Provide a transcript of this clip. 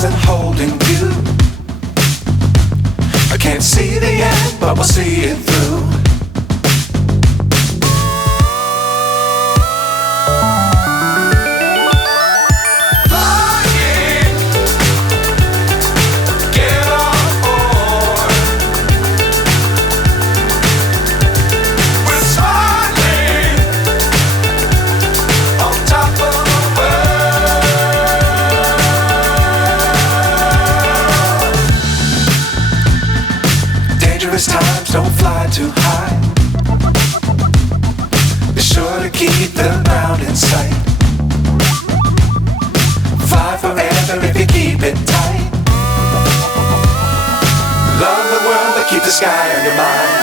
wasn't holding you. I can't see the end, but we'll see it through. Times don't fly too high. Be sure to keep the ground in sight. Fly forever if you keep it tight. Love the world but keep the sky on your mind.